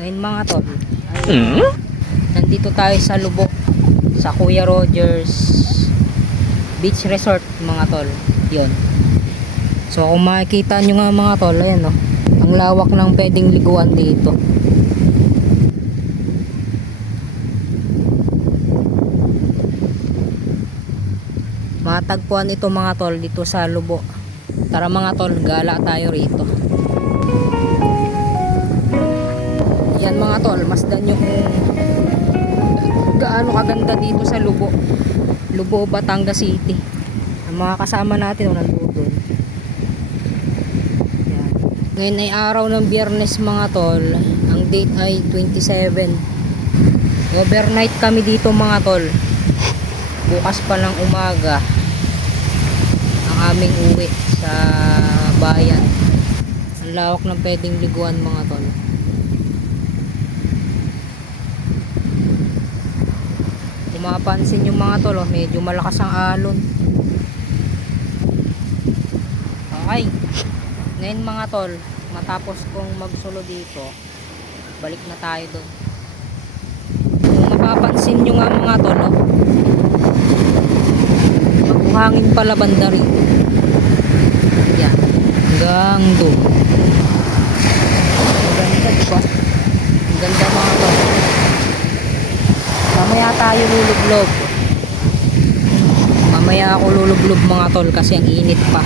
Ngayon mga tol, ay, nandito tayo sa Lubok, sa Kuya Rogers Beach Resort mga tol. Yun. So kung makikita nyo nga mga tol, ayan o, ang lawak ng pwedeng liguan dito. Matagpuan ito mga tol dito sa Lubok. Tara mga tol, gala tayo rito. Yan mga tol, masdan nyo kung gaano kaganda dito sa Lubok, Batangas City. Ang mga kasama natin nandun. Yan. Ngayon ay araw ng Biyernes mga tol. Ang date ay 27. Overnight kami dito mga tol. Bukas pa ng umaga ang aming uwi sa bayan. Ang lawak ng pwedeng liguan mga tol. Kung mapapansin yung mga tol, medyo malakas ang alon. Okay, ngayon mga tol, matapos kong magsulo dito, balik na tayo doon. Kung mapapansin nyo nga mga tol, magbuhangin pala banda rin. Yan, hanggang doon. Ang ganda diba? Ang ganda mga tol. Mamaya tayo lulublob. Mamaya ako lulublob mga tol kasi ang init pa.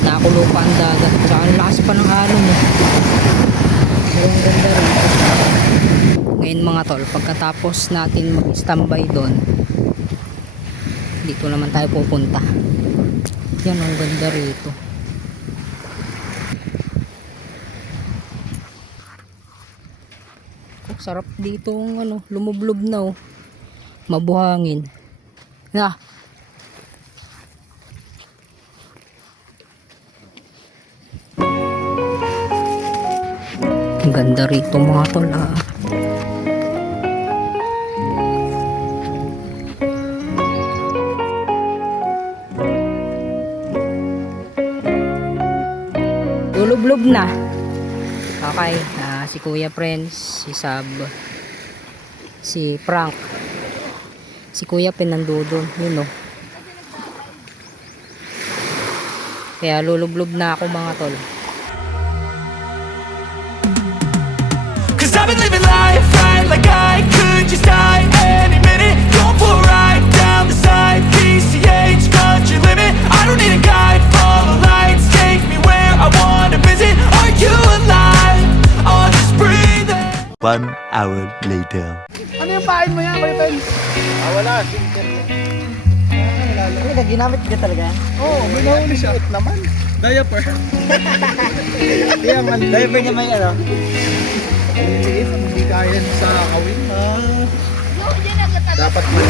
Nakulo pa ang dagat. Tsaka ang lakas pa ng alon eh. Ang ganda rin. Ngayon mga tol, pagkatapos natin mag-standby doon, dito naman tayo pupunta. Yan, ang ganda rito. Sarap dito ang lumublob na oh. Mabuhangin. Na. Ang ganda rito mga tol ah. Lulublob na. Okay, si Kuya Friends, si Sab, si Frank, si Kuya Pinandudon, yun o. Kaya lulublob na ako mga tol. Cause I've been living life right like I could just die any minute. Going for a ride down the side, PCH, country limit. I don't need a guide, follow lights, take me where I wanna visit. Are you alive? Or just breathing? 1 hour later. Ano yung pain mo yan, Kuya Pen? Wala, sinker lang. Ano, ginamit ka talaga? Oo, may nahuli siya. Naman. Diaper. Kaya man. Diaper niya may ano? Liit, hindi kaya sa kawin. Dapat man.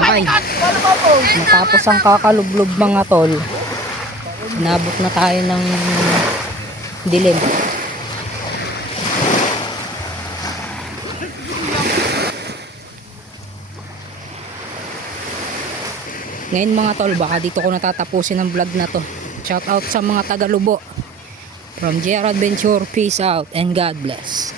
Okay, matapos ang kakalublob mga tol, nabot na tayo ng dilim. Ngayon mga tol, baka dito ko natatapusin ang vlog na to. Shout out sa mga taga Lubo. From JR Adventure, peace out and God bless.